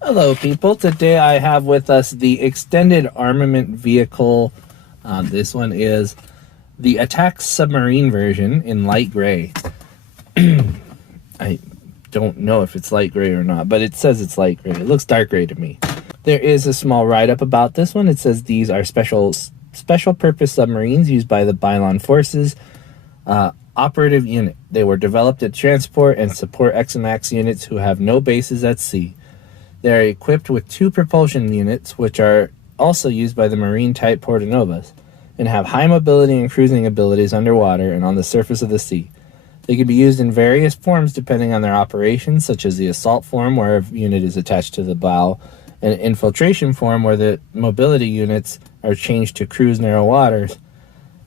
Hello people, today I have with us the Extended Armament vehicle. This one is the attack submarine version in light gray. I don't know if it's light gray or not, but it says it's light gray. It looks dark gray to me. There is a small write-up about this one. It says these are special purpose submarines used by the Bailon forces operative unit. They were developed to transport and support XMAX units who have no bases at sea. They are equipped with 2 propulsion units, which are also used by the marine-type Portonovas, and have high mobility and cruising abilities underwater and on the surface of the sea. They can be used in various forms depending on their operations, such as the assault form, where a unit is attached to the bow, and an infiltration form, where the mobility units are changed to cruise narrow waters,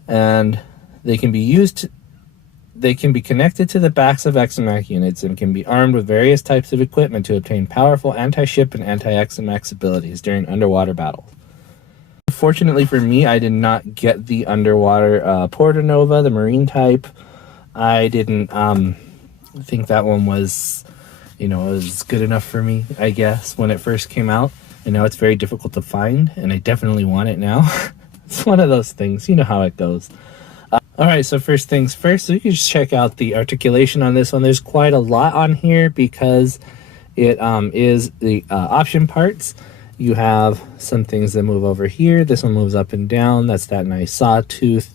and they can be connected to the backs of XMAX units and can be armed with various types of equipment to obtain powerful anti-ship and anti-XMAX abilities during underwater battles. Fortunately for me, I did not get the underwater Portonova, the marine type. I didn't think that one was, was good enough for me, I guess, when it first came out. And now it's very difficult to find, and I definitely want it now. It's one of those things, you know how it goes. Alright, so first things first, so you can just check out the articulation on this one. There's quite a lot on here because it is the option parts. You have some things that move over here. This one moves up and down. That's that nice sawtooth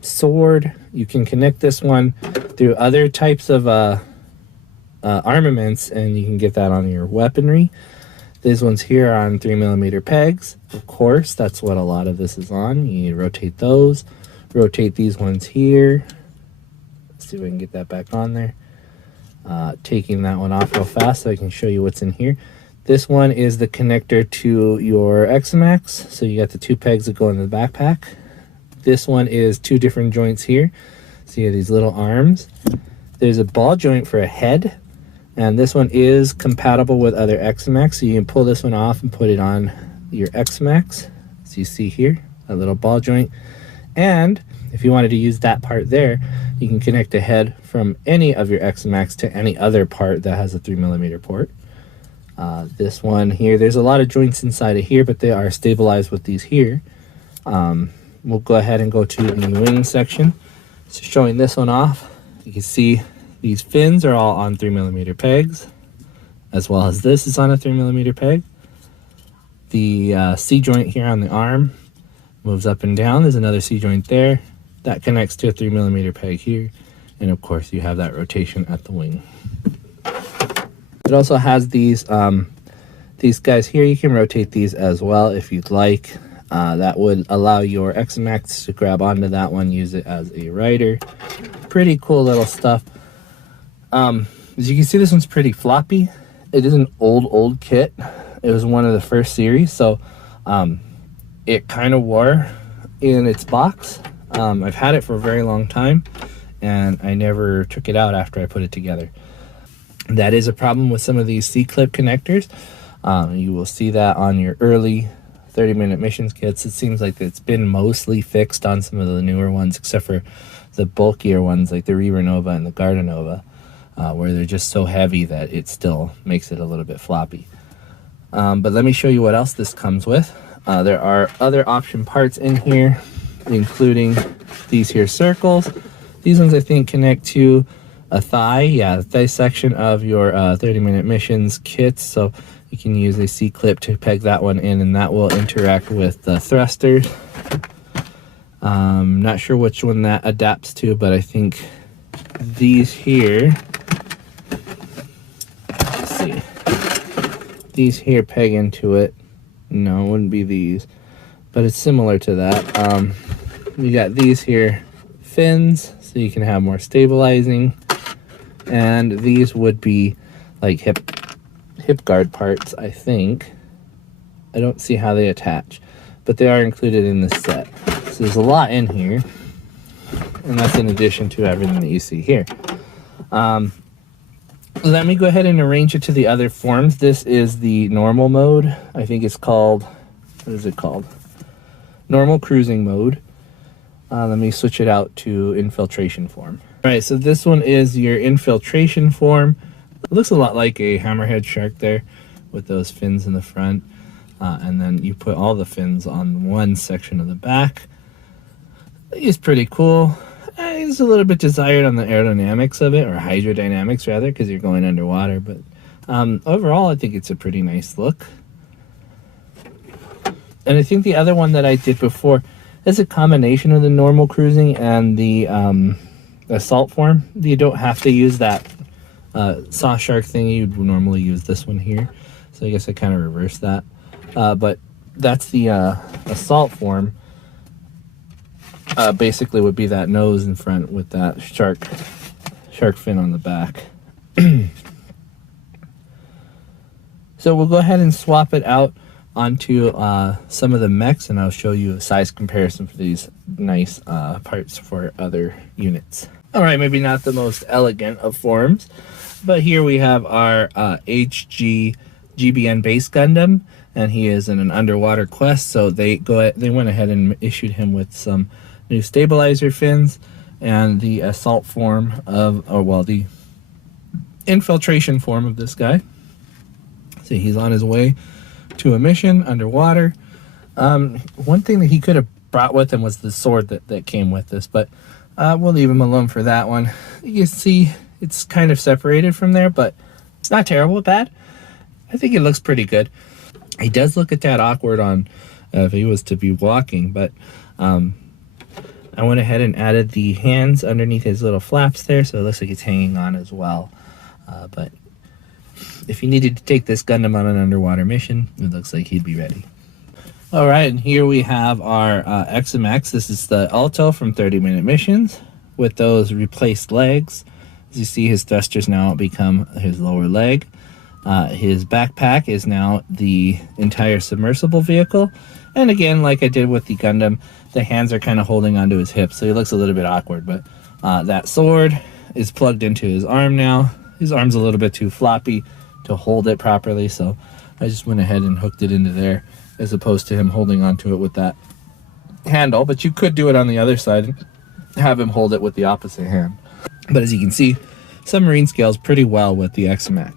sword. You can connect this one through other types of armaments, and you can get that on your weaponry. These ones here are on 3mm pegs. Of course, that's what a lot of this is on. You rotate those. Rotate these ones here. Let's see if I can get that back on there. Taking that one off real fast so I can show you what's in here. This one is the connector to your XMAX. So you got the 2 pegs that go in the backpack. This one is 2 different joints here. So you have these little arms. There's a ball joint for a head. And this one is compatible with other XMAX. So you can pull this one off and put it on your XMAX. As you see here, a little ball joint. And if you wanted to use that part there, you can connect a head from any of your XMAX to any other part that has a 3mm port. This one here, there's a lot of joints inside of here, but they are stabilized with these here. We'll go ahead and go to the wing section. So showing this one off, you can see these fins are all on 3mm pegs, as well as this is on a 3mm peg. The C joint here on the arm moves up and down. There's another C joint there that connects to a 3mm peg here, and of course you have that rotation at the wing. It also has these guys here. You can rotate these as well if you'd like. That would allow your XMAX to grab onto that one, use it as a rider. Pretty cool little stuff. As you can see, this one's pretty floppy. It is an old kit. It was one of the first series, so it kind of wore in its box. I've had it for a very long time, and I never took it out after I put it together. That is a problem with some of these C-clip connectors. You will see that on your early 30-minute missions kits. It seems like it's been mostly fixed on some of the newer ones, except for the bulkier ones like the River-Nova and the Gardenova, where they're just so heavy that it still makes it a little bit floppy. But let me show you what else this comes with. There are other option parts in here, including these here circles. These ones I think connect to a thigh, the thigh section of your 30-minute missions kits. So you can use a C-clip to peg that one in, and that will interact with the thrusters. Not sure which one that adapts to, but I think these here, let's see, these here peg into it. No, it wouldn't be these, but it's similar to that. We got these here fins, so you can have more stabilizing, and these would be like hip guard parts, I think. I don't see how they attach, but they are included in this set. So there's a lot in here, and that's in addition to everything that you see here. Let me go ahead and arrange it to the other forms. This is the normal mode. I think it's called, what is it called? Normal cruising mode. Let me switch it out to infiltration form. All right, so this one is your infiltration form. It looks a lot like a hammerhead shark there. with those fins in the front, and then you put all the fins on one section of the back. It's pretty cool. It's a little bit desired on the aerodynamics of it, or hydrodynamics rather, because you're going underwater, but overall I think it's a pretty nice look. And I think the other one that I did before is a combination of the normal cruising and the assault form. You don't have to use that saw shark thing. You'd normally use this one here, so I guess I kind of reversed that, but that's the assault form. Basically would be that nose in front with that shark fin on the back. So we'll go ahead and swap it out onto some of the mechs, and I'll show you a size comparison for these nice parts for other units. All right, maybe not the most elegant of forms, but here we have our HG GBN base Gundam, and he is in an underwater quest, so they went ahead and issued him with some new stabilizer fins and the assault form of, or well, the infiltration form of this guy. See, he's on his way to a mission underwater. One thing that he could have brought with him was the sword that came with this, but we'll leave him alone for that one. You see it's kind of separated from there, but it's not terrible bad. I think it looks pretty good. He does look a tad awkward on if he was to be walking, but I went ahead and added the hands underneath his little flaps there, so it looks like it's hanging on as well. But if you needed to take this Gundam on an underwater mission, it looks like he'd be ready. All right, and here we have our XMX. This is the Alto from 30-minute missions with those replaced legs. As you see, his thrusters now become his lower leg. His backpack is now the entire submersible vehicle. And again, like I did with the Gundam, the hands are kind of holding onto his hips, so he looks a little bit awkward. But that sword is plugged into his arm now. His arm's a little bit too floppy to hold it properly, so I just went ahead and hooked it into there, as opposed to him holding onto it with that handle. But you could do it on the other side and have him hold it with the opposite hand. But as you can see, Submarine scales pretty well with the XMAC.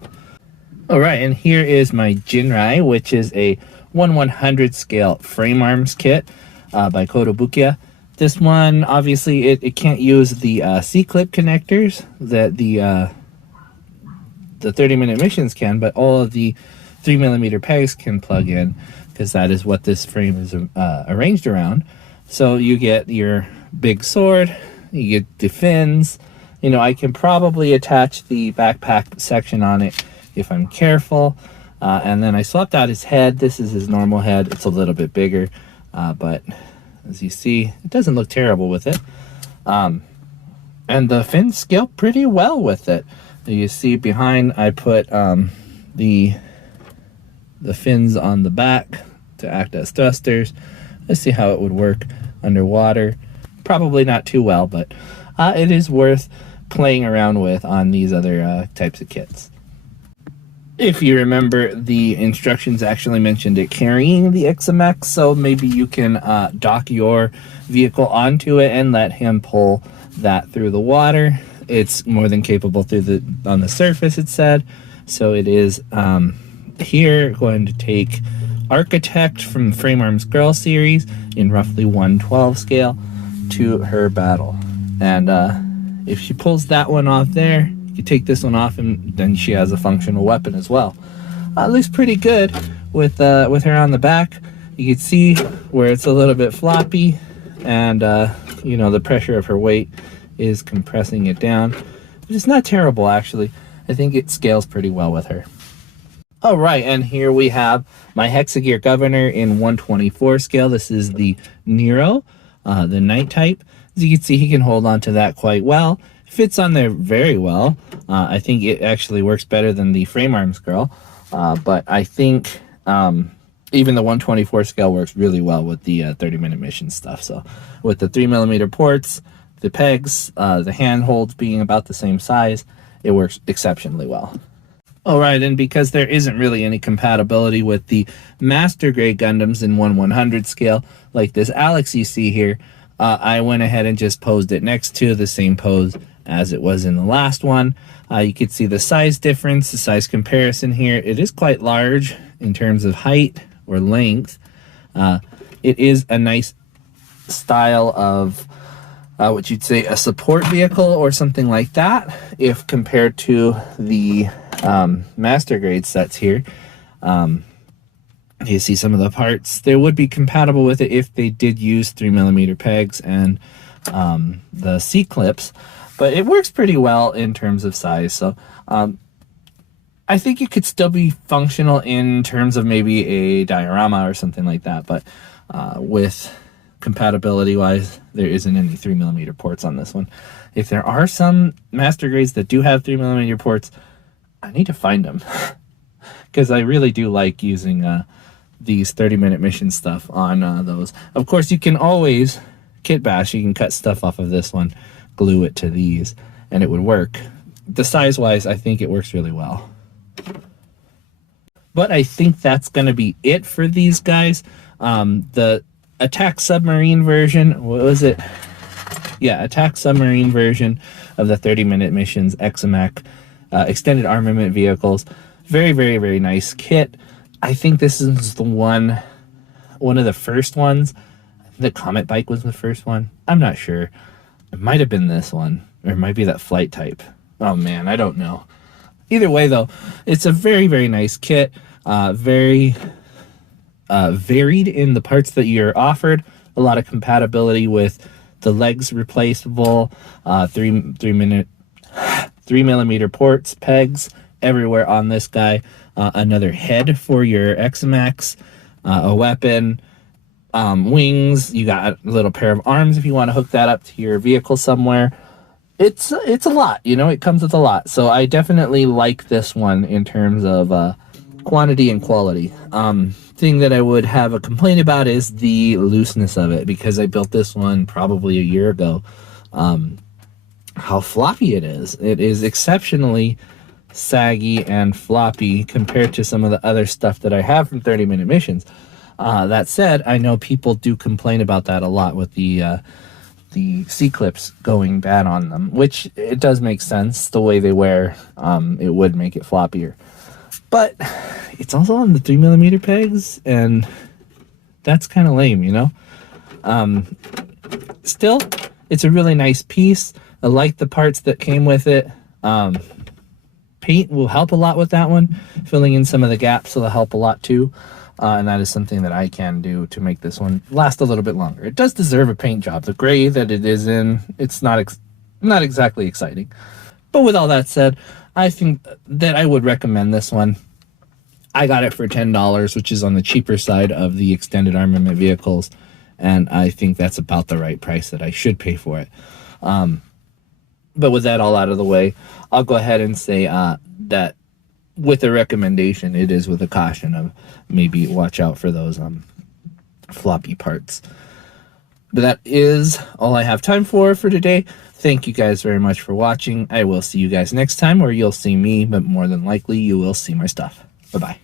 All right, and here is my Jinrai, which is a 1/100 scale frame arms kit by Kotobukiya. This one, obviously, it can't use the C-clip connectors that the 30-minute missions can, but all of the 3mm pegs can plug in, because that is what this frame is arranged around. So you get your big sword, you get the fins. You know, I can probably attach the backpack section on it if I'm careful. And then I swapped out his head. This is his normal head. It's a little bit bigger, but as you see, it doesn't look terrible with it. And the fins scale pretty well with it. You see behind, I put the fins on the back to act as thrusters. Let's see how it would work underwater. Probably not too well, but it is worth playing around with on these other types of kits. If you remember, the instructions actually mentioned it carrying the XMX, so maybe you can dock your vehicle onto it and let him pull that through the water. It's more than capable on the surface, it said. So it is here going to take Architect from the Frame Arms Girl series in roughly 1/12 scale to her battle. And if she pulls that one off there, you take this one off, and then she has a functional weapon as well. It looks pretty good with her on the back. You can see where it's a little bit floppy, and you know, the pressure of her weight is compressing it down. But it's not terrible, actually. I think it scales pretty well with her. All right, and here we have my Hexagear Governor in 1/24 scale. This is the Nero, the Knight type. As you can see, he can hold on to that quite well. Fits on there very well. I think it actually works better than the Frame Arms Girl, but I think even the 1/24 scale works really well with the 30-minute mission stuff. So with the 3mm ports, the pegs, the handholds being about the same size, it works exceptionally well. All right, and because there isn't really any compatibility with the Master Grade Gundams in 1/100 scale, like this Alex you see here, I went ahead and just posed it next to the same pose as it was in the last one. You can see the size difference, the size comparison here. It is quite large in terms of height or length. It is a nice style of what you'd say a support vehicle or something like that, if compared to the master grade sets here. You see some of the parts. They would be compatible with it if they did use 3mm pegs and the C-clips, but it works pretty well in terms of size. So I think it could still be functional in terms of maybe a diorama or something like that, but with compatibility wise, there isn't any 3mm ports on this one. If there are some master grades that do have 3mm ports, I need to find them because I really do like using these 30-minute mission stuff on those. Of course, you can always kit bash. You can cut stuff off of this one, glue it to these, and it would work. The size wise, I think it works really well. But I think that's going to be it for these guys. The attack submarine version, what was it? Yeah, attack submarine version of the 30-minute missions, XMAC, extended armament vehicles. Very, very, very nice kit. I think this is the one of the first ones. The Comet Bike was the first one. I'm not sure. It might have been this one, or it might be that flight type. Oh man, I don't know. Either way though, it's a very, very nice kit. Very varied in the parts that you're offered. A lot of compatibility with the legs replaceable, 3mm ports, pegs everywhere on this guy. Another head for your XMAX, a weapon, wings. You got a little pair of arms if you want to hook that up to your vehicle somewhere. It's a lot, you know, it comes with a lot. So I definitely like this one in terms of quantity and quality. Thing that I would have a complaint about is the looseness of it, because I built this one probably a year ago. How floppy it is. It is exceptionally saggy and floppy compared to some of the other stuff that I have from 30-minute missions. That said, I know people do complain about that a lot with the C-clips going bad on them, which it does make sense. The way they wear, it would make it floppier. But it's also on the 3mm pegs, and that's kind of lame, you know? Still, it's a really nice piece. I like the parts that came with it. Paint will help a lot with that one. Filling in some of the gaps will help a lot too. And that is something that I can do to make this one last a little bit longer. It does deserve a paint job. The gray that it is in, it's not exactly exciting. But with all that said, I think that I would recommend this one. I got it for $10, which is on the cheaper side of the extended armament vehicles, and I think that's about the right price that I should pay for it. But with that all out of the way, I'll go ahead and say that with a recommendation, it is with a caution of maybe watch out for those floppy parts. But that is all I have time for today. Thank you guys very much for watching. I will see you guys next time, where you'll see me, but more than likely you will see my stuff. Bye-bye.